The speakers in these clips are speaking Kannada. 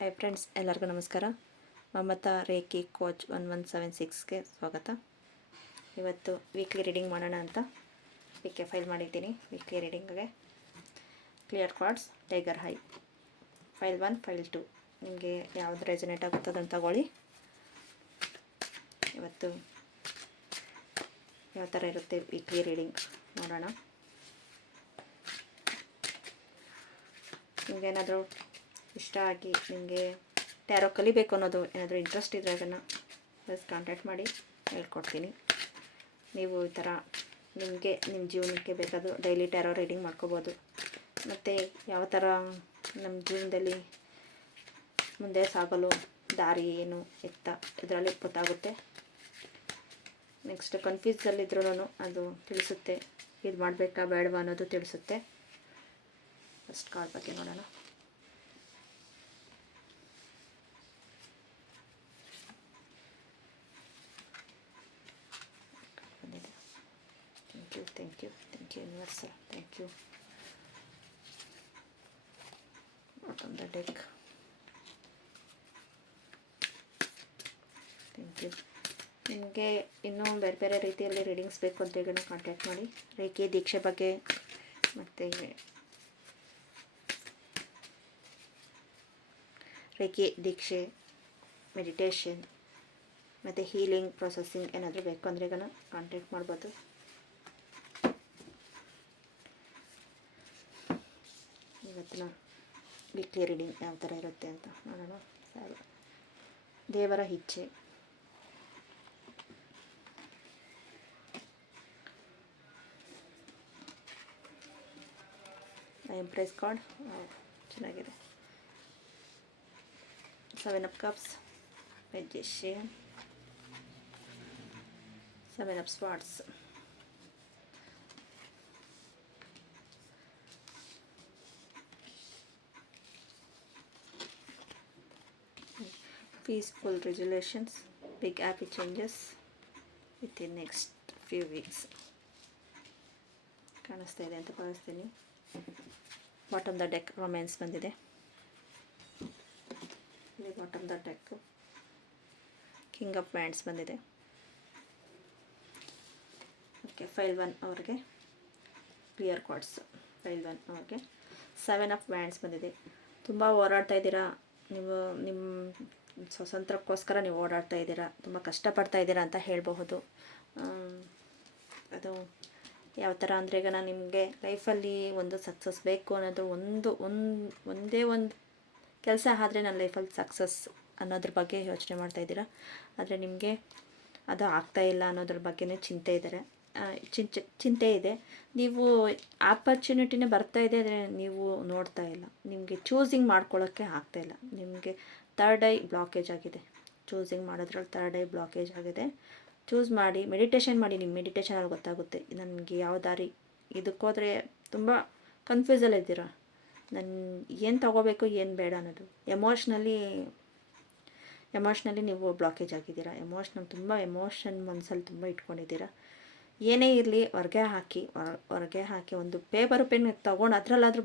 ಹಾಯ್ ಫ್ರೆಂಡ್ಸ್, ಎಲ್ಲರಿಗೂ ನಮಸ್ಕಾರ. ಮಮತಾ ರೇಖಿ ಕೋಚ್ 1176ಗೆ ಸ್ವಾಗತ. ಇವತ್ತು ವೀಕ್ಲಿ ರೀಡಿಂಗ್ ಮಾಡೋಣ ಅಂತ ವೀಕೆ ಫೈಲ್ ಮಾಡಿದ್ದೀನಿ. ವೀಕ್ಲಿ ರೀಡಿಂಗ್ಗೆ clear cards, tiger eye, pile 1, pile 2 ನಿಮಗೆ ಯಾವುದು ರೆಸನೇಟ್ ಆಗುತ್ತೋ ಅದನ್ನು ತಗೊಳ್ಳಿ. ಇವತ್ತು ಯಾವ ಥರ ಇರುತ್ತೆ ವೀಕ್ಲಿ ರೀಡಿಂಗ್ ನೋಡೋಣ. ನಿಮಗೇನಾದರೂ ಇಷ್ಟ ಆಗಿ ನಿಮಗೆ ಟ್ಯಾರೋ ಕಲಿಬೇಕು ಅನ್ನೋದು ಏನಾದರೂ ಇಂಟ್ರೆಸ್ಟ್ ಇದ್ದರೆ ಅದನ್ನು ಪ್ಲಸ್ ಕಾಂಟ್ಯಾಕ್ಟ್ ಮಾಡಿ ಹೇಳ್ಕೊಡ್ತೀನಿ. ನೀವು ಈ ಥರ ನಿಮಗೆ ನಿಮ್ಮ ಜೀವನಕ್ಕೆ ಬೇಕಾದರೂ ಡೈಲಿ ಟ್ಯಾರೋ ರೀಡಿಂಗ್ ಮಾಡ್ಕೋಬೋದು. ಮತ್ತು ಯಾವ ಥರ ನಮ್ಮ ಜೀವನದಲ್ಲಿ ಮುಂದೆ ಸಾಗಲು ದಾರಿ ಏನು ಎತ್ತ ಇದರಲ್ಲಿ ಗೊತ್ತಾಗುತ್ತೆ. ನೆಕ್ಸ್ಟ್ ಕನ್ಫ್ಯೂಸಲ್ಲಿದ್ರೂ ಅದು ತಿಳಿಸುತ್ತೆ, ಇದು ಮಾಡಬೇಕಾ ಬೇಡವಾ ಅನ್ನೋದು ತಿಳಿಸುತ್ತೆ. ಫಸ್ಟ್ ಕಾರ್ಡ್ ಬಗ್ಗೆ ನೋಡೋಣ. Thank you universal, thank you. Bottom the deck, thank you. ನಿಮಗೆ ಇನ್ನೂ ಬೇರೆ ಬೇರೆ ರೀತಿಯಲ್ಲಿ ರೀಡಿಂಗ್ಸ್ ಬೇಕು ಅಂತ ಹೇಳಿ ಕಾಂಟ್ಯಾಕ್ಟ್ ಮಾಡಿ. ರೇಖಿ ದೀಕ್ಷೆ ಬಗ್ಗೆ ಮತ್ತು ರೇಖಿ ದೀಕ್ಷೆ, ಮೆಡಿಟೇಷನ್ ಮತ್ತು ಹೀಲಿಂಗ್ ಪ್ರೊಸೆಸಿಂಗ್ ಏನಾದರೂ ಬೇಕು ಅಂದರೆ ಈಗ ಕಾಂಟ್ಯಾಕ್ಟ್ ಮಾಡ್ಬೋದು. ಇವತ್ತಿನ ವೀಕ್ಲಿ ರೀಡಿಂಗ್ ಯಾವ ಥರ ಇರುತ್ತೆ ಅಂತ ನೋಡೋಣ. ದೇವರ ಇಚ್ಛೆ, ಎಂಪ್ರೆಸ್ ಕಾರ್ಡ್ ಚೆನ್ನಾಗಿದೆ. 7 of Cups, Magician, 7 of Swords, peaceful resolutions, big happy changes within next few weeks. ಕಾಣಿಸ್ತಾ ಇದೆ ಅಂತ ಭಾವಿಸ್ತೀನಿ. ಬಾಟಮ್ ದ ಡೆಕ್ ರೊಮ್ಯಾನ್ಸ್ ಬಂದಿದೆ. ಇಲ್ಲಿ bottom the deck king of wands ಬಂದಿದೆ. ಓಕೆ, ಫೈಲ್ 1 ಅವ್ರಿಗೆ ಕ್ಲಿಯರ್ ಕಾರ್ಡ್ಸ್. ಫೈಲ್ 1 ಅವ್ರಿಗೆ 7 ಆಫ್ ವ್ಯಾಂಡ್ಸ್ ಬಂದಿದೆ. ತುಂಬ ಹೋರಾಡ್ತಾ ಇದ್ದೀರಾ ನೀವು, ನಿಮ್ಮ ಸ್ವಾತಂತ್ರ್ಯಕ್ಕೋಸ್ಕರ ನೀವು ಓಡಾಡ್ತಾ ಇದ್ದೀರಾ, ತುಂಬ ಕಷ್ಟಪಡ್ತಾ ಇದ್ದೀರಾ ಅಂತ ಹೇಳಬಹುದು. ಅದು ಯಾವ ಥರ ಅಂದರೆ ಈಗ ನಿಮಗೆ ಲೈಫಲ್ಲಿ ಒಂದು ಸಕ್ಸಸ್ ಬೇಕು ಅನ್ನೋದು ಒಂದೇ ಒಂದು ಕೆಲಸ ಆದರೆ ನನ್ನ ಲೈಫಲ್ಲಿ ಸಕ್ಸಸ್ ಅನ್ನೋದ್ರ ಬಗ್ಗೆ ಯೋಚನೆ ಮಾಡ್ತಾ ಇದ್ದೀರಾ. ಆದರೆ ನಿಮಗೆ ಅದು ಆಗ್ತಾಯಿಲ್ಲ ಅನ್ನೋದ್ರ ಬಗ್ಗೆನೇ ಚಿಂತೆ ಇದೆ. ನೀವು ಆಪರ್ಚುನಿಟಿನೇ ಬರ್ತಾ ಇದೆ, ಆದರೆ ನೀವು ನೋಡ್ತಾ ಇಲ್ಲ. ನಿಮಗೆ ಚೂಸಿಂಗ್ ಮಾಡ್ಕೊಳ್ಳೋಕ್ಕೆ ಆಗ್ತಾಯಿಲ್ಲ. ನಿಮಗೆ ಥರ್ಡ್ ಐ ಬ್ಲಾಕೇಜ್ ಆಗಿದೆ. ಚೂಸಿಂಗ್ ಮಾಡೋದ್ರಲ್ಲಿ ಥರ್ಡ್ ಐ ಬ್ಲಾಕೇಜ್ ಆಗಿದೆ. ಚೂಸ್ ಮಾಡಿ ಮೆಡಿಟೇಷನ್ ಮಾಡಿ. ನಿಮ್ಮ ಮೆಡಿಟೇಷನಲ್ಲಿ ಗೊತ್ತಾಗುತ್ತೆ ನನಗೆ ಯಾವ ದಾರಿ, ಇದಕ್ಕೋದ್ರೆ ತುಂಬ ಕನ್ಫ್ಯೂಸಲ್ಲಿದ್ದೀರಾ. ನಾನು ಏನು ತೊಗೋಬೇಕು ಏನು ಬೇಡ ಅನ್ನೋದು. ಎಮೋಷ್ನಲಿ ನೀವು ಬ್ಲಾಕೇಜ್ ಆಗಿದ್ದೀರಾ. ತುಂಬ ಎಮೋಷನ್ ಮನಸ್ಸಲ್ಲಿ ತುಂಬ ಇಟ್ಕೊಂಡಿದ್ದೀರಾ. ಏನೇ ಇರಲಿ ಹೊರಗೆ ಹಾಕಿ ಒಂದು ಪೇಪರು ಪೆನ್ ತೊಗೊಂಡು ಅದರಲ್ಲಾದರೂ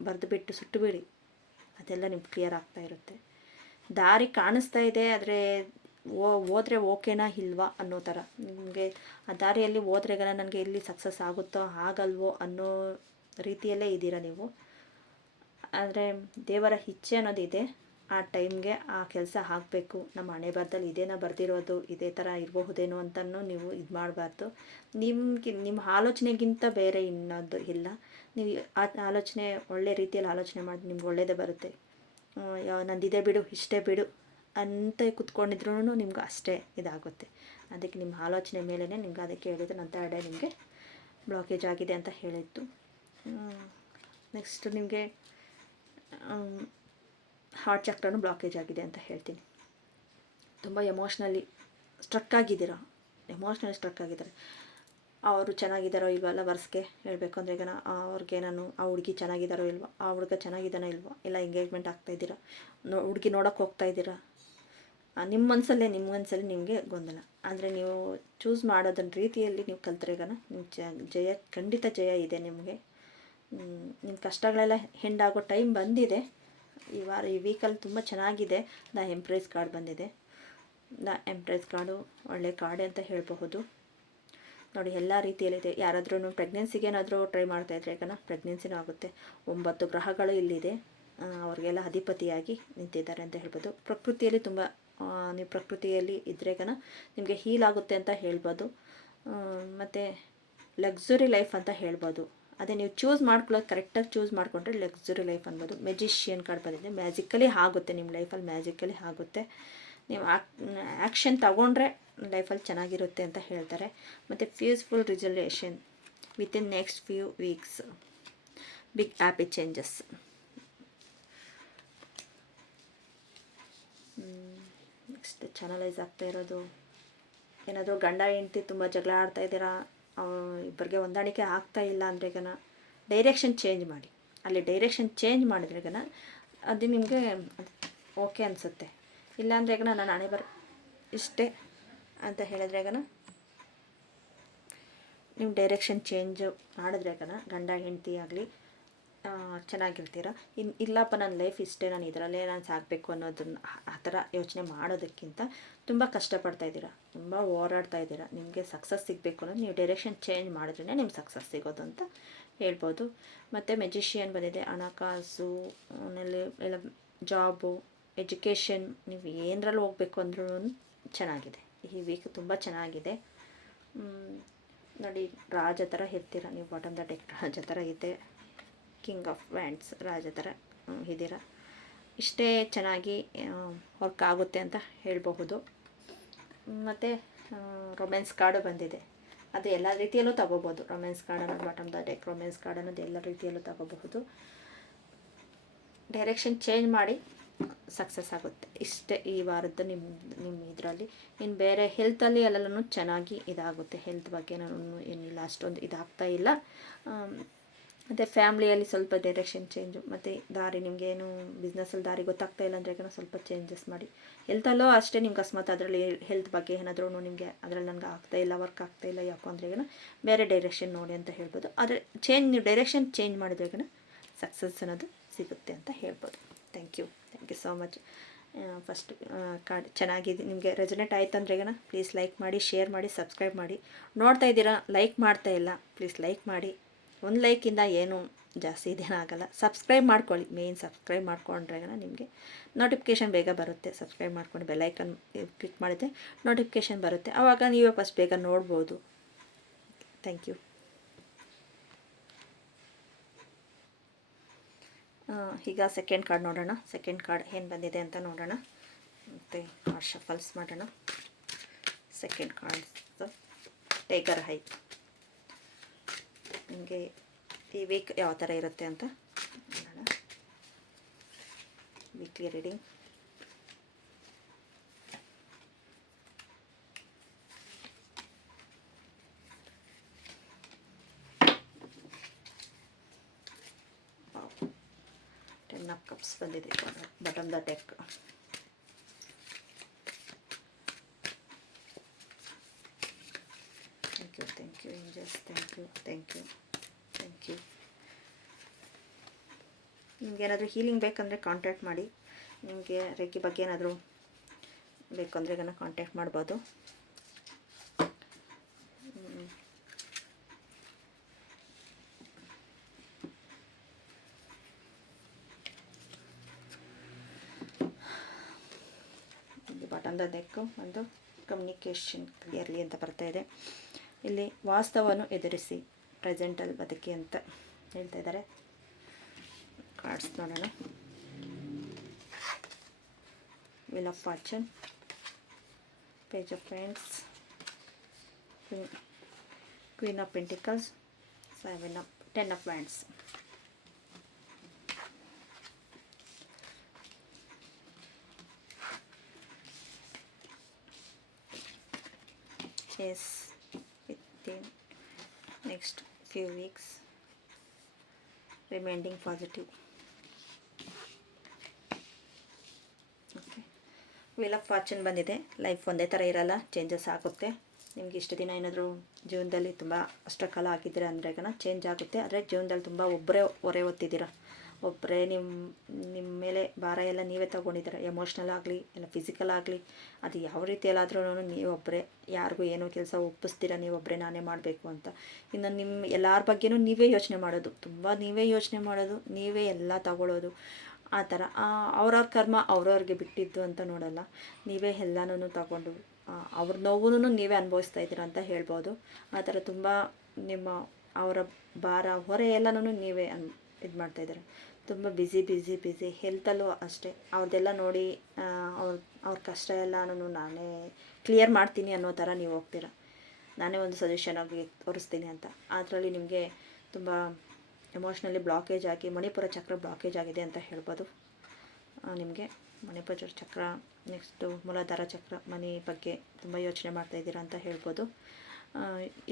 ಬರೆದು ಬಿಟ್ಟು ಸುಟ್ಟು ಬಿಡಿ. ಅದೆಲ್ಲ ನಿಮ್ಗೆ ಕ್ಲಿಯರ್ ಆಗ್ತಾ ಇರುತ್ತೆ. ದಾರಿ ಕಾಣಿಸ್ತಾ ಇದೆ, ಆದರೆ ಹೋದರೆ ಓಕೆನಾ ಇಲ್ವಾ ಅನ್ನೋ ಥರ ನಿಮಗೆ ಆ ದಾರಿಯಲ್ಲಿ ಹೋದ್ರೆಗನ ನನಗೆ ಇಲ್ಲಿ ಸಕ್ಸಸ್ ಆಗುತ್ತೋ ಆಗಲ್ವೋ ಅನ್ನೋ ರೀತಿಯಲ್ಲೇ ಇದ್ದೀರಾ ನೀವು. ಆದರೆ ದೇವರ ಇಚ್ಛೆ ಅನ್ನೋದಿದೆ. ಆ ಟೈಮ್ಗೆ ಆ ಕೆಲಸ ಆಗಬೇಕು. ನಮ್ಮ ಹಣೆ ಬರದಲ್ಲಿ ಇದೇನೋ ಬರೆದಿರೋದು, ಇದೇ ಥರ ಇರಬಹುದೇನೋ ಅಂತಲೂ ನೀವು ಇದು ಮಾಡಬಾರ್ದು. ನಿಮ್ಮ ಆಲೋಚನೆಗಿಂತ ಬೇರೆ ಇನ್ನೊಂದು ಇಲ್ಲ. ನೀವು ಆ ಆಲೋಚನೆ ಒಳ್ಳೆ ರೀತಿಯಲ್ಲಿ ಆಲೋಚನೆ ಮಾಡಿ ನಿಮ್ಗೆ ಒಳ್ಳೆಯದೇ ಬರುತ್ತೆ. ನಂದಿದೆ ಬಿಡು, ಇಷ್ಟೇ ಬಿಡು ಅಂತ ಕೂತ್ಕೊಂಡಿದ್ರೂ ನಿಮ್ಗೆ ಅಷ್ಟೇ ಇದಾಗುತ್ತೆ. ಅದಕ್ಕೆ ನಿಮ್ಮ ಆಲೋಚನೆ ಮೇಲೇ ನಿಮ್ಗೆ ಅದಕ್ಕೆ ಹೇಳಿದ್ದು. ನನ್ನ ಥರ್ಡ್ ಐ ನಿಮಗೆ ಬ್ಲಾಕೇಜ್ ಆಗಿದೆ ಅಂತ ಹೇಳಿತ್ತು. ನೆಕ್ಸ್ಟ್ ನಿಮಗೆ ಹಾರ್ಟ್ ಚಕ್ರನೂ ಬ್ಲಾಕೇಜ್ ಆಗಿದೆ ಅಂತ ಹೇಳ್ತೀನಿ. ತುಂಬ ಎಮೋಷ್ನಲಿ ಸ್ಟ್ರಕ್ ಆಗಿದ್ದಾರೆ. ಅವರು ಚೆನ್ನಾಗಿದ್ದಾರೋ ಇಲ್ವೋ ಲವರ್ಸ್ಗೆ ಹೇಳಬೇಕು ಅಂದರೆ ಈಗ ಅವ್ರಿಗೆ ನಾನು ಆ ಹುಡುಗಿ ಚೆನ್ನಾಗಿದ್ದಾರೋ ಇಲ್ವೋ, ಆ ಹುಡುಗ ಚೆನ್ನಾಗಿದ್ದಾನೋ ಇಲ್ವೋ, ಇಲ್ಲ ಎಂಗೇಜ್ಮೆಂಟ್ ಆಗ್ತಾಯಿದ್ದೀರಾ, ಹುಡುಗಿ ನೋಡೋಕ್ಕೆ ಹೋಗ್ತಾ ಇದ್ದೀರಾ. ನಿಮ್ಮ ಮನಸ್ಸಲ್ಲಿ ನಿಮಗೆ ಗೊಂದಲ. ಅಂದರೆ ನೀವು ಚೂಸ್ ಮಾಡೋದನ್ನ ರೀತಿಯಲ್ಲಿ ನೀವು ಕಲ್ತ್ರೆಗನ ನಿಮ್ಮ ಖಂಡಿತ ಜಯ ಇದೆ ನಿಮಗೆ. ನಿಮ್ಮ ಕಷ್ಟಗಳೆಲ್ಲ ಹೆಂಡಾಗೋ ಟೈಮ್ ಬಂದಿದೆ. ಈ ವೀಕಲ್ಲಿ ತುಂಬ ಚೆನ್ನಾಗಿದೆ. ದ ಎಂಪ್ರೆಸ್ ಕಾರ್ಡ್ ಬಂದಿದೆ. ದ ಎಂಪ್ರೆಸ್ ಕಾರ್ಡು ಒಳ್ಳೆ ಕಾರ್ಡ್ ಅಂತ ಹೇಳಬಹುದು. ನೋಡಿ ಎಲ್ಲ ರೀತಿಯಲ್ಲಿದೆ. ಯಾರಾದ್ರೂ ಪ್ರೆಗ್ನೆನ್ಸಿಗೆ ಏನಾದರೂ ಟ್ರೈ ಮಾಡ್ತಾಯಿದ್ರೆ ಯಾಕಂದ್ರೆ ಪ್ರೆಗ್ನೆನ್ಸಿನೂ ಆಗುತ್ತೆ. 9 ಗ್ರಹಗಳು ಇಲ್ಲಿದೆ, ಅವ್ರಿಗೆಲ್ಲ ಅಧಿಪತಿಯಾಗಿ ನಿಂತಿದ್ದಾರೆ ಅಂತ ಹೇಳ್ಬೋದು. ಪ್ರಕೃತಿಯಲ್ಲಿ ತುಂಬ ನೀವು ಪ್ರಕೃತಿಯಲ್ಲಿ ಇದ್ರೇಗನ ನಿಮಗೆ ಹೀಲ್ ಆಗುತ್ತೆ ಅಂತ ಹೇಳ್ಬೋದು. ಮತ್ತು ಲಕ್ಸುರಿ ಲೈಫ್ ಅಂತ ಹೇಳ್ಬೋದು. ಅದೇ ನೀವು ಚೂಸ್ ಮಾಡ್ಕೊಳ್ಳೋದು ಕರೆಕ್ಟಾಗಿ ಚೂಸ್ ಮಾಡಿಕೊಂಡ್ರೆ ಲಕ್ಸುರಿ ಲೈಫ್ ಅನ್ಬೋದು. ಮೆಜಿಷಿಯನ್ ಕಾರ್ಡ್ ಬಂದಿದೆ. ಮ್ಯಾಜಿಕಲಿ ಆಗುತ್ತೆ, ನಿಮ್ಮ ಲೈಫಲ್ಲಿ ಮ್ಯಾಜಿಕಲಿ ಆಗುತ್ತೆ. ನೀವು ಆ್ಯಕ್ಷನ್ ತಗೊಂಡ್ರೆ ಲೈಫಲ್ಲಿ ಚೆನ್ನಾಗಿರುತ್ತೆ ಅಂತ ಹೇಳ್ತಾರೆ. ಮತ್ತು peaceful resolution within next few weeks, big happy changes. Next channelise ಆಗ್ತಾ ಇರೋದು, ಏನಾದರೂ ಗಂಡ ಹೆಂಡ್ತಿ ತುಂಬ ಜಗಳ ಆಡ್ತಾ ಇದ್ದೀರಾ, ಇಬ್ಬರಿಗೆ ಹೊಂದಾಣಿಕೆ ಆಗ್ತಾ ಇಲ್ಲ ಅಂದರೆ ಗನ ಡೈರೆಕ್ಷನ್ ಚೇಂಜ್ ಮಾಡಿ. ಅಲ್ಲಿ ಡೈರೆಕ್ಷನ್ ಚೇಂಜ್ ಮಾಡಿದ್ರೆ ಗನ ಅದು ನಿಮಗೆ ಓಕೆ ಅನಿಸುತ್ತೆ. ಇಲ್ಲಾಂದ್ರೆ ಗನ ನಾನು ಹಣೆ ಇಷ್ಟೇ ಅಂತ ಹೇಳಿದ್ರೆ ಗನ ನೀವು ಡೈರೆಕ್ಷನ್ ಚೇಂಜ್ ಮಾಡಿದ್ರೆ ಗನ ಗಂಡ ಹೆಂಡ್ತಿ ಆಗಲಿ ಚೆನ್ನಾಗಿರ್ತೀರ. ಇಲ್ಲಪ್ಪ ನನ್ನ ಲೈಫ್ ಇಷ್ಟೇ, ನಾನು ಇದರಲ್ಲೇ ನಾನು ಸಾಗಬೇಕು ಅನ್ನೋದನ್ನು ಆ ಥರ ಯೋಚನೆ ಮಾಡೋದಕ್ಕಿಂತ ತುಂಬ ಕಷ್ಟಪಡ್ತಾ ಇದ್ದೀರಾ, ತುಂಬ ಹೋರಾಡ್ತಾ ಇದ್ದೀರಾ, ನಿಮಗೆ ಸಕ್ಸಸ್ ಸಿಗಬೇಕು ಅನ್ನೋದು ನೀವು ಡೈರೆಕ್ಷನ್ ಚೇಂಜ್ ಮಾಡಿದ್ರೇ ನಿಮ್ಗೆ ಸಕ್ಸಸ್ ಸಿಗೋದು ಅಂತ ಹೇಳ್ಬೋದು. ಮತ್ತು ಮೆಜಿಷಿಯನ್ ಬಂದಿದೆ. ಹಣಕಾಸು ಆಮೇಲೆ ಎಲ್ಲ ಜಾಬು, ಎಜುಕೇಷನ್, ನೀವು ಏನರಲ್ಲಿ ಹೋಗಬೇಕು ಅಂದ್ರೂ ಚೆನ್ನಾಗಿದೆ. ಈ ವೀಕ್ ತುಂಬ ಚೆನ್ನಾಗಿದೆ. ನೋಡಿ ರಾಜ ಥರ ಇರ್ತೀರ ನೀವು. ಬಾಟಮ್ ದ ಡೆಕ್ ರಾಜ ಥರ ಇದೆ. ಕಿಂಗ್ ಆಫ್ ವ್ಯಾಂಡ್ಸ್ ರಾಜ ಥರ ಇದ್ದೀರ. ಇಷ್ಟೇ ಚೆನ್ನಾಗಿ ವರ್ಕ್ ಆಗುತ್ತೆ ಅಂತ ಹೇಳಬಹುದು. ಮತ್ತು ರೊಮ್ಯಾನ್ಸ್ ಕಾರ್ಡು ಬಂದಿದೆ. ಅದು ಎಲ್ಲ ರೀತಿಯಲ್ಲೂ ತಗೋಬೋದು. ರೊಮ್ಯಾನ್ಸ್ ಕಾರ್ಡ್ ಅನ್ನೋದು bottom the deck romance card ಅನ್ನೋದು ಎಲ್ಲ ರೀತಿಯಲ್ಲೂ ತಗೋಬಹುದು. ಡೈರೆಕ್ಷನ್ ಚೇಂಜ್ ಮಾಡಿ ಸಕ್ಸಸ್ ಆಗುತ್ತೆ. ಇಷ್ಟೇ ಈ ವಾರದ್ದು ನಿಮ್ಮ ಇದರಲ್ಲಿ. ಇನ್ನು ಬೇರೆ ಹೆಲ್ತಲ್ಲಿ ಎಲ್ಲನೂ ಚೆನ್ನಾಗಿ ಇದಾಗುತ್ತೆ. ಹೆಲ್ತ್ ಬಗ್ಗೆ ನಾನು ಏನಿಲ್ಲ ಅಷ್ಟೊಂದು ಇದಾಗ್ತಾ ಇಲ್ಲ. ಮತ್ತು ಫ್ಯಾಮ್ಲಿಯಲ್ಲಿ ಸ್ವಲ್ಪ ಡೈರೆಕ್ಷನ್ ಚೇಂಜು, ಮತ್ತು ದಾರಿ ನಿಮಗೇನು ಬಿಸ್ನೆಸ್ಸಲ್ಲಿ ದಾರಿ ಗೊತ್ತಾಗ್ತಾ ಇಲ್ಲ ಅಂದರೆ ಸ್ವಲ್ಪ ಚೇಂಜಸ್ ಮಾಡಿ. ಹೆಲ್ತಲ್ಲೂ ಅಷ್ಟೇ ನಿಮ್ಗೆ ಅಕಸ್ಮಾತ್ ಅದರಲ್ಲಿ ಹೆಲ್ತ್ ಬಗ್ಗೆ ಏನಾದರೂ ನಿಮಗೆ ಅದರಲ್ಲಿ ನನಗೆ ಆಗ್ತಾಯಿಲ್ಲ, ವರ್ಕ್ ಆಗ್ತಾಯಿಲ್ಲ ಯಾಕೋ ಅಂದ್ರೆ ಬೇರೆ ಡೈರೆಕ್ಷನ್ ನೋಡಿ ಅಂತ ಹೇಳ್ಬೋದು. ಆದರೆ ನೀವು ಡೈರೆಕ್ಷನ್ ಚೇಂಜ್ ಮಾಡಿದ್ರೆ ಸಕ್ಸಸ್ ಅನ್ನೋದು ಸಿಗುತ್ತೆ ಅಂತ ಹೇಳ್ಬೋದು. Thank you so much. First card ಚೆನ್ನಾಗಿದೆ, ನಿಮಗೆ ರೆಸನೇಟ್ ಆಯ್ತು ಅಂದ್ರೆ ಪ್ಲೀಸ್ ಲೈಕ್ ಮಾಡಿ, ಶೇರ್ ಮಾಡಿ, ಸಬ್ಸ್ಕ್ರೈಬ್ ಮಾಡಿ. ನೋಡ್ತಾ ಇದ್ದೀರಾ ಲೈಕ್ ಮಾಡ್ತಾ ಇಲ್ಲ, ಪ್ಲೀಸ್ ಲೈಕ್ ಮಾಡಿ. ಒಂದು ಲೈಕಿಂದ ಏನೂ ಜಾಸ್ತಿ ಇದೇನಾಗಲ್ಲ. ಸಬ್ಸ್ಕ್ರೈಬ್ ಮಾಡ್ಕೊಳ್ಳಿ. ಮೇಯ್ನ್ ಸಬ್ಸ್ಕ್ರೈಬ್ ಮಾಡ್ಕೊಂಡ್ರೆ ನಿಮಗೆ ನೋಟಿಫಿಕೇಷನ್ ಬೇಗ ಬರುತ್ತೆ. ಸಬ್ಸ್ಕ್ರೈಬ್ ಮಾಡ್ಕೊಂಡು ಬೆಲ್ಲೈಕನ್ ಕ್ಲಿಕ್ ಮಾಡಿದರೆ ನೋಟಿಫಿಕೇಷನ್ ಬರುತ್ತೆ. ಆವಾಗ ನೀವೇ ಫಸ್ಟ್ ಬೇಗ ನೋಡ್ಬೋದು. Thank you. ಈಗ ಸೆಕೆಂಡ್ ಕಾರ್ಡ್ ನೋಡೋಣ. ಸೆಕೆಂಡ್ ಕಾರ್ಡ್ ಏನು ಬಂದಿದೆ ಅಂತ ನೋಡೋಣ. ಮತ್ತು ಕಾರ್ಡ್ ಶಫಲ್ಸ್ ಮಾಡೋಣ. Second card tiger eye. ನಿಮಗೆ ಈ ವೀಕ್ ಯಾವ ಥರ ಇರುತ್ತೆ ಅಂತ ನೋಡೋಣ. Weekly reading. Ten of cups ಬಂದಿದೆ bottom the deck. Thank you angels. Thank you. ನಿಮಗೇನಾದರೂ ಹೀಲಿಂಗ್ ಬೇಕಂದರೆ ಕಾಂಟ್ಯಾಕ್ಟ್ ಮಾಡಿ. ನಿಮಗೆ ರೇಖೆ ಬಗ್ಗೆ ಏನಾದರೂ ಬೇಕು ಅಂದರೆ ಕಾಂಟ್ಯಾಕ್ಟ್ ಮಾಡ್ಬೋದು. ಬಾಟಮ್ ದ ಡೆಕ್ ಒಂದು ಕಮ್ಯುನಿಕೇಷನ್ ಕ್ಲಿಯರ್ಲಿ ಅಂತ ಬರ್ತಾ ಇದೆ. ಇಲ್ಲಿ ವಾಸ್ತವವನ್ನು ಎದುರಿಸಿ ಪ್ರೆಸೆಂಟಲ್ಲಿ ಬದುಕಿ ಅಂತ ಹೇಳ್ತಾ ಇದ್ದಾರೆ. ಕಾರ್ಡ್ಸ್ ನೋಡೋಣ. Wheel of fortune, page of friends, queen of pentacles, 10 of wands. Yes, within next few weeks, remaining positive. Okay, wheel of fortune ಬಂದಿದೆ. ಲೈಫ್ ಒಂದೇ ಥರ ಇರಲ್ಲ, ಚೇಂಜಸ್ ಆಗುತ್ತೆ. ನಿಮ್ಗೆ ಇಷ್ಟು ದಿನ ಏನಾದರೂ ಜೀವನದಲ್ಲಿ ತುಂಬ ಅಷ್ಟಕಾಲ ಆಗಿದ್ದೀರಾ ಅಂದರೆ ಚೇಂಜ್ ಆಗುತ್ತೆ. ಆದರೆ ಜೀವನದಲ್ಲಿ ತುಂಬ ಒಬ್ಬರೇ ಹೊರೆ ಹೊತ್ತಿದ್ದೀರಾ, ಒಬ್ಬರೇ ನಿಮ್ಮ ಮೇಲೆ ಭಾರ ಎಲ್ಲ ನೀವೇ ತೊಗೊಂಡಿದ್ದೀರ, ಎಮೋಷ್ನಲ್ ಆಗಲಿ ಇಲ್ಲ ಫಿಸಿಕಲ್ ಆಗಲಿ, ಅದು ಯಾವ ರೀತಿಯಲ್ಲಾದ್ರೂ ನೀವೊಬ್ಬರೇ ಯಾರಿಗೂ ಏನೋ ಕೆಲಸ ಒಪ್ಪಿಸ್ತೀರ ನೀವೊಬ್ಬರೇ ನಾನೇ ಮಾಡಬೇಕು ಅಂತ. ಇನ್ನು ನಿಮ್ಮ ಎಲ್ಲರ ಬಗ್ಗೆನೂ ನೀವೇ ಯೋಚನೆ ಮಾಡೋದು, ತುಂಬ ನೀವೇ ಯೋಚನೆ ಮಾಡೋದು, ನೀವೇ ಎಲ್ಲ ತಗೊಳ್ಳೋದು. ಆ ಥರ ಅವ್ರವ್ರ ಕರ್ಮ ಅವ್ರವ್ರಿಗೆ ಬಿಟ್ಟಿದ್ದು ಅಂತ ನೋಡಲ್ಲ, ನೀವೇ ಎಲ್ಲನೂ ತಗೊಂಡು ಅವ್ರ ನೋವು ನೀವೇ ಅನುಭವಿಸ್ತಾ ಇದ್ದೀರ ಅಂತ ಹೇಳ್ಬೋದು. ಆ ಥರ ತುಂಬ ನಿಮ್ಮ ಅವರ ಭಾರ ಹೊರೆ ಎಲ್ಲನೂ ನೀವೇ ಇದು ಮಾಡ್ತಾಯಿದ್ದಾರೆ. ತುಂಬ ಬ್ಯುಸಿ ಹೆಲ್ತಲ್ಲೂ ಅಷ್ಟೇ. ಅವ್ರದ್ದೆಲ್ಲ ನೋಡಿ ಅವ್ರ ಕಷ್ಟ ಎಲ್ಲನೂ ನಾನೇ ಕ್ಲಿಯರ್ ಮಾಡ್ತೀನಿ ಅನ್ನೋ ಥರ ನೀವು ಹೋಗ್ತೀರ, ನಾನೇ ಒಂದು ಸಜೆಷನ್ ಆಗಿ ತೋರಿಸ್ತೀನಿ ಅಂತ. ಅದರಲ್ಲಿ ನಿಮಗೆ ತುಂಬ ಎಮೋಷ್ನಲಿ ಬ್ಲಾಕೇಜ್ ಆಗಿ ಮಣಿಪುರ ಚಕ್ರ ಬ್ಲಾಕೇಜ್ ಆಗಿದೆ ಅಂತ ಹೇಳ್ಬೋದು. ನಿಮಗೆ ಮಣಿಪುರ ಚಕ್ರ, ನೆಕ್ಸ್ಟು ಮೂಲಾಧಾರ ಚಕ್ರ, ಮನೆ ಬಗ್ಗೆ ತುಂಬ ಯೋಚನೆ ಮಾಡ್ತಾಯಿದ್ದೀರಾ ಅಂತ ಹೇಳ್ಬೋದು.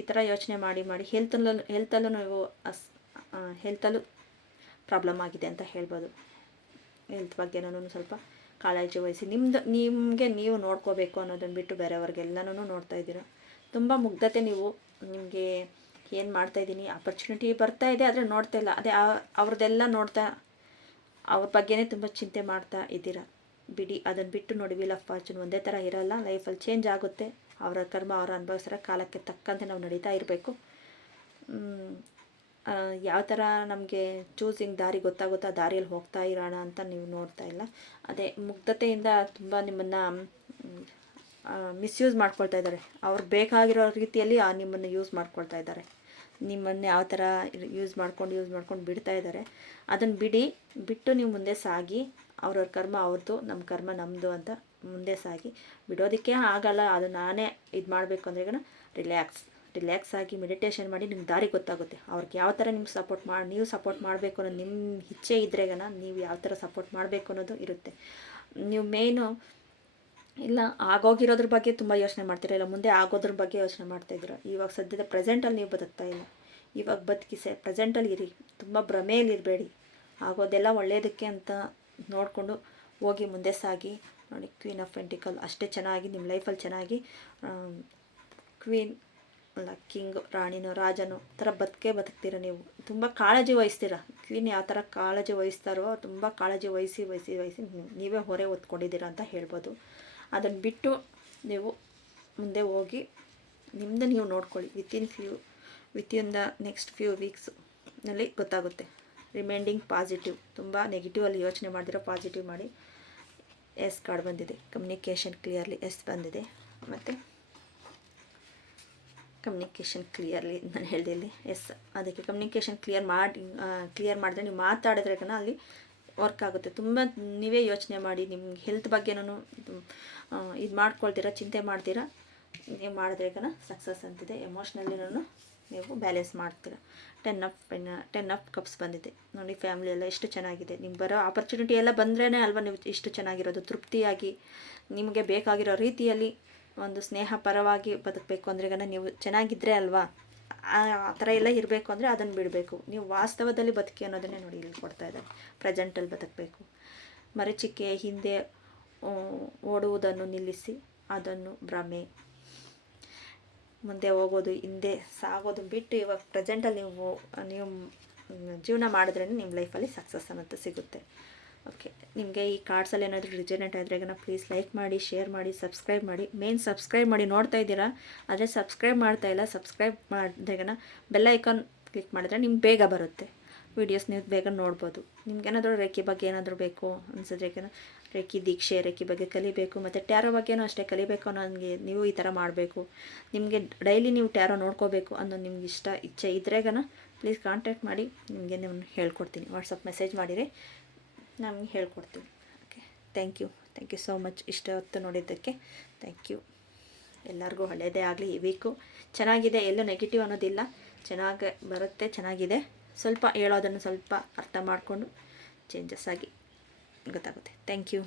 ಈ ಥರ ಯೋಚನೆ ಮಾಡಿ ಹೆಲ್ತಲ್ಲೂ ನೀವು ಹೆಲ್ತಲ್ಲೂ ಪ್ರಾಬ್ಲಮ್ ಆಗಿದೆ ಅಂತ ಹೇಳ್ಬೋದು. ಹೆಲ್ತ್ ಬಗ್ಗೆನೂ ಸ್ವಲ್ಪ ಕಾಳಜಿ ವಹಿಸಿ, ನಿಮಗೆ ನೀವು ನೋಡ್ಕೋಬೇಕು ಅನ್ನೋದನ್ನು ಬಿಟ್ಟು ಬೇರೆಯವ್ರಿಗೆಲ್ಲನೂ ನೋಡ್ತಾ ಇದ್ದೀರಾ. ತುಂಬ ಮುಗ್ಧತೆ ನೀವು, ನಿಮಗೆ ಏನು ಮಾಡ್ತಾಯಿದ್ದೀನಿ, ಆಪರ್ಚುನಿಟಿ ಬರ್ತಾಯಿದೆ ಆದರೆ ನೋಡ್ತಾ ಇಲ್ಲ, ಅದೇ ಅವ್ರದ್ದೆಲ್ಲ ನೋಡ್ತಾ ಅವ್ರ ಬಗ್ಗೆನೇ ತುಂಬ ಚಿಂತೆ ಮಾಡ್ತಾ ಇದ್ದೀರಾ. ಬಿಡಿ, ಅದನ್ನು ಬಿಟ್ಟು ನೋಡಿ, ವೀಲ್ ಆಫ್ ಫಾರ್ಚೂನ್ ಒಂದೇ ಥರ ಇರೋಲ್ಲ, ಲೈಫಲ್ಲಿ ಚೇಂಜ್ ಆಗುತ್ತೆ. ಅವರ ಕರ್ಮ ಅವರ ಅನುಭವಿಸ್ತಾರೆ, ಕಾಲಕ್ಕೆ ತಕ್ಕಂತೆ ನಾವು ನಡೀತಾ ಇರಬೇಕು. ಯಾವ ಥರ ನಮಗೆ ಚೂಸಿಂಗ್ ದಾರಿ ಗೊತ್ತಾಗುತ್ತೋ ಆ ದಾರಿಯಲ್ಲಿ ಹೋಗ್ತಾ ಇರೋಣ ಅಂತ ನೀವು ನೋಡ್ತಾ ಇಲ್ಲ. ಅದೇ ಮುಗ್ಧತೆಯಿಂದ ತುಂಬ ನಿಮ್ಮನ್ನು ಮಿಸ್ಯೂಸ್ ಮಾಡ್ಕೊಳ್ತಾ ಇದ್ದಾರೆ. ಅವ್ರು ಬೇಕಾಗಿರೋ ರೀತಿಯಲ್ಲಿ ನಿಮ್ಮನ್ನು ಯೂಸ್ ಮಾಡ್ಕೊಳ್ತಾ ಇದ್ದಾರೆ. ನಿಮ್ಮನ್ನು ಯಾವ ಥರ ಯೂಸ್ ಮಾಡ್ಕೊಂಡು ಬಿಡ್ತಾ ಇದ್ದಾರೆ. ಅದನ್ನು ಬಿಟ್ಟು ನೀವು ಮುಂದೆ ಸಾಗಿ, ಅವ್ರವ್ರ ಕರ್ಮ ಅವ್ರದ್ದು, ನಮ್ಮ ಕರ್ಮ ನಮ್ಮದು ಅಂತ ಮುಂದೆ ಸಾಗಿ. ಬಿಡೋದಕ್ಕೆ ಆಗಲ್ಲ, ಅದು ನಾನೇ ಇದು ಮಾಡಬೇಕು ಅಂದರೆ ಈಗ ರಿಲ್ಯಾಕ್ಸ್ ಆಗಿ ಮೆಡಿಟೇಷನ್ ಮಾಡಿ ನಿಮ್ಗೆ ದಾರಿ ಗೊತ್ತಾಗುತ್ತೆ. ಅವ್ರಿಗೆ ಯಾವ ಥರ ನಿಮ್ಗೆ ನೀವು ಸಪೋರ್ಟ್ ಮಾಡಬೇಕು ಅನ್ನೋದು ನಿಮ್ಮ ಇಚ್ಛೆ ಇದ್ರೇಗನ ನೀವು ಯಾವ ಥರ ಸಪೋರ್ಟ್ ಮಾಡಬೇಕು ಅನ್ನೋದು ಇರುತ್ತೆ. ನೀವು ಮೇಯ್ನು ಇಲ್ಲ ಆಗೋಗಿರೋದ್ರ ಬಗ್ಗೆ ತುಂಬ ಯೋಚನೆ ಮಾಡ್ತೀರಾ, ಇಲ್ಲ ಮುಂದೆ ಆಗೋದ್ರ ಬಗ್ಗೆ ಯೋಚನೆ ಮಾಡ್ತಾಯಿದ್ದೀರ. ಇವಾಗ ಸದ್ಯದ ಪ್ರೆಸೆಂಟಲ್ಲಿ ನೀವು ಬದುಕ್ತಾ ಇಲ್ಲ, ಇವಾಗ ಬದುಕಿಸೆ ಪ್ರೆಸೆಂಟಲ್ಲಿ ಇರಿ, ತುಂಬ ಭ್ರಮೆಯಲ್ಲಿ ಇರಬೇಡಿ. ಆಗೋದೆಲ್ಲ ಒಳ್ಳೆಯದಕ್ಕೆ ಅಂತ ನೋಡಿಕೊಂಡು ಹೋಗಿ ಮುಂದೆ ಸಾಗಿ. ನೋಡಿ, ಕ್ವೀನ್ ಆಫ್ ಪೆಂಟಿಕಲ್ ಅಷ್ಟೇ ಚೆನ್ನಾಗಿ ನಿಮ್ಮ ಲೈಫಲ್ಲಿ ಚೆನ್ನಾಗಿ ಕ್ವೀನ್ ಅಲ್ಲ ಕಿಂಗ್, ರಾಣಿನೋ ರಾಜನೋ ಥರ ಬದುಕ್ತೀರ ನೀವು. ತುಂಬ ಕಾಳಜಿ ವಹಿಸ್ತೀರ. ಕ್ವೀನ್ ಯಾವ ಥರ ಕಾಳಜಿ ವಹಿಸ್ತಾರೋ ತುಂಬ ಕಾಳಜಿ ವಹಿಸಿ ನೀವೇ ಹೊರೆ ಹೊತ್ಕೊಂಡಿದ್ದೀರ ಅಂತ ಹೇಳ್ಬೋದು. ಅದನ್ನು ಬಿಟ್ಟು ನೀವು ಮುಂದೆ ಹೋಗಿ ನಿಮ್ಮದು ನೀವು ನೋಡ್ಕೊಳ್ಳಿ. ವಿತಿನ್ ದ ನೆಕ್ಸ್ಟ್ ಫ್ಯೂ ವೀಕ್ಸ್ನಲ್ಲಿ ಗೊತ್ತಾಗುತ್ತೆ. ರಿಮೈಂಡಿಂಗ್ ಪಾಸಿಟಿವ್, ತುಂಬ ನೆಗೆಟಿವಲ್ಲಿ ಯೋಚನೆ ಮಾಡಿದಿರೋ ಪಾಸಿಟಿವ್ ಮಾಡಿ. ಎಸ್ ಕಾರ್ಡ್ ಬಂದಿದೆ, ಕಮ್ಯುನಿಕೇಷನ್ ಕ್ಲಿಯರ್ಲಿ ಎಸ್ ಬಂದಿದೆ. ಮತ್ತು ಕಮ್ಯುನಿಕೇಷನ್ ಕ್ಲಿಯರ್ಲಿ ನಾನು ಹೇಳಿದೆ ಇಲ್ಲಿ ಎಸ್, ಅದಕ್ಕೆ ಕಮ್ಯುನಿಕೇಷನ್ ಕ್ಲಿಯರ್ ಮಾಡಿದ್ರೆ ನೀವು ಮಾತಾಡಿದ್ರೆ ಅಲ್ಲಿ ವರ್ಕ್ ಆಗುತ್ತೆ. ತುಂಬ ನೀವೇ ಯೋಚನೆ ಮಾಡಿ ನಿಮ್ಗೆ ಹೆಲ್ತ್ ಬಗ್ಗೆನೂ ಇದು ಮಾಡ್ಕೊಳ್ತೀರಾ, ಚಿಂತೆ ಮಾಡ್ತೀರಾ. ನೀವು ಮಾಡಿದ್ರೆ ಸಕ್ಸಸ್ ಅಂತಿದೆ. ಎಮೋಷ್ನಲ್ಲಿನೂ ನೀವು ಬ್ಯಾಲೆನ್ಸ್ ಮಾಡ್ತೀರಾ. 10 ಆಫ್ ಕಪ್ಸ್ ಬಂದಿದೆ ನೋಡಿ. ಫ್ಯಾಮಿಲಿ ಎಲ್ಲ ಎಷ್ಟು ಚೆನ್ನಾಗಿದೆ. ನಿಮ್ಗೆ ಬರೋ ಆಪರ್ಚುನಿಟಿ ಎಲ್ಲ ಬಂದ್ರೇ ಅಲ್ವಾ ನೀವು ಇಷ್ಟು ಚೆನ್ನಾಗಿರೋದು. ತೃಪ್ತಿಯಾಗಿ ನಿಮಗೆ ಬೇಕಾಗಿರೋ ರೀತಿಯಲ್ಲಿ ಒಂದು ಸ್ನೇಹ ಪರವಾಗಿ ಬದುಕಬೇಕು ಅಂದರೆ ನೀವು ಚೆನ್ನಾಗಿದ್ದರೆ ಅಲ್ವಾ. ಆ ಥರ ಎಲ್ಲ ಇರಬೇಕು ಅಂದರೆ ಅದನ್ನು ಬಿಡಬೇಕು. ನೀವು ವಾಸ್ತವದಲ್ಲಿ ಬದುಕಿ ಅನ್ನೋದನ್ನೇ ನೋಡಿ ಇಲ್ಲಿ ಕೊಡ್ತಾ ಇದ್ದಾರೆ. ಪ್ರೆಸೆಂಟಲ್ಲಿ ಬದುಕಬೇಕು. ಮರೀಚಿಕೆ ಹಿಂದೆ ಓಡುವುದನ್ನು ನಿಲ್ಲಿಸಿ, ಅದನ್ನು ಭ್ರಮೆ, ಮುಂದೆ ಹೋಗೋದು ಹಿಂದೆ ಸಾಗೋದು ಬಿಟ್ಟು ಇವಾಗ ಪ್ರೆಸೆಂಟಲ್ಲಿ ನೀವು ಜೀವನ ಮಾಡಿದ್ರೇ ನಿಮ್ಮ ಲೈಫಲ್ಲಿ ಸಕ್ಸಸ್ ಅನ್ನೋದು ಸಿಗುತ್ತೆ. ಓಕೆ, ನಿಮಗೆ ಈ ಕಾರ್ಡ್ಸಲ್ಲಿ ಏನಾದರೂ ರಿಜನೇಟ್ ಆದರೆ ಪ್ಲೀಸ್ ಲೈಕ್ ಮಾಡಿ, ಶೇರ್ ಮಾಡಿ, ಸಬ್ಸ್ಕ್ರೈಬ್ ಮಾಡಿ. ಸಬ್ಸ್ಕ್ರೈಬ್ ಮಾಡಿ ನೋಡ್ತಾ ಇದ್ದೀರಾ, ಆದರೆ ಸಬ್ಸ್ಕ್ರೈಬ್ ಮಾಡ್ತಾಯಿಲ್ಲ. ಸಬ್ಸ್ಕ್ರೈಬ್ ಮಾಡಿದಾಗನ ಬೆಲ್ ಐಕಾನ್ ಕ್ಲಿಕ್ ಮಾಡಿದ್ರೆ ನಿಮ್ಗೆ ಬೇಗ ಬರುತ್ತೆ ವೀಡಿಯೋಸ್, ನೀವು ಬೇಗ ನೋಡ್ಬೋದು. ನಿಮ್ಗೇನಾದರೂ ರೇಖೆ ಬಗ್ಗೆ ಏನಾದರೂ ಬೇಕು ಅನಿಸಿದ್ರೆ ರೇಖೆ ದೀಕ್ಷೆ, ರೇಖೆ ಬಗ್ಗೆ ಕಲಿಬೇಕು, ಮತ್ತು ಟ್ಯಾರೋ ಬಗ್ಗೆನೂ ಅಷ್ಟೇ ಕಲಿಬೇಕು ಅನ್ನೋಂಗೆ ನೀವು ಈ ಥರ ಮಾಡಬೇಕು. ನಿಮಗೆ ಡೈಲಿ ನೀವು ಟ್ಯಾರೋ ನೋಡ್ಕೋಬೇಕು ಅನ್ನೋ ನಿಮ್ಗೆ ಇಚ್ಛೆ ಇದ್ರೇಗನ ಪ್ಲೀಸ್ ಕಾಂಟ್ಯಾಕ್ಟ್ ಮಾಡಿ. ನಿಮಗೆ ನಾನು ಹೇಳ್ಕೊಡ್ತೀನಿ. ವಾಟ್ಸಪ್ ಮೆಸೇಜ್ ಮಾಡಿರಿ, ನಮಗೆ ಹೇಳ್ಕೊಡ್ತೀನಿ. Okay, thank you so much. ಹೊತ್ತು ನೋಡಿದ್ದಕ್ಕೆ ಥ್ಯಾಂಕ್ ಯು. ಎಲ್ಲರಿಗೂ ಒಳ್ಳೆಯದೇ ಆಗಲಿ. ಈ ವೀಕು ಚೆನ್ನಾಗಿದೆ, ಎಲ್ಲೂ ನೆಗೆಟಿವ್ ಅನ್ನೋದಿಲ್ಲ, ಚೆನ್ನಾಗಿ ಬರುತ್ತೆ, ಚೆನ್ನಾಗಿದೆ. ಸ್ವಲ್ಪ ಹೇಳೋದನ್ನು ಸ್ವಲ್ಪ ಅರ್ಥ ಮಾಡಿಕೊಂಡು ಚೇಂಜಸ್ ಆಗಿ ಗೊತ್ತಾಗುತ್ತೆ. Thank you.